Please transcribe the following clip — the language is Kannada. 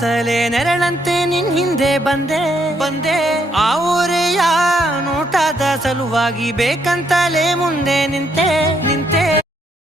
ಅಂತಲೇ ನೆರಳಂತೆ ನಿನ್ ಹಿಂದೆ ಬಂದೆ ಆ ಊರೆಯ ನೋಟದ ಸಲುವಾಗಿ ಬೇಕಂತಲೇ ಮುಂದೆ ನಿಂತೆ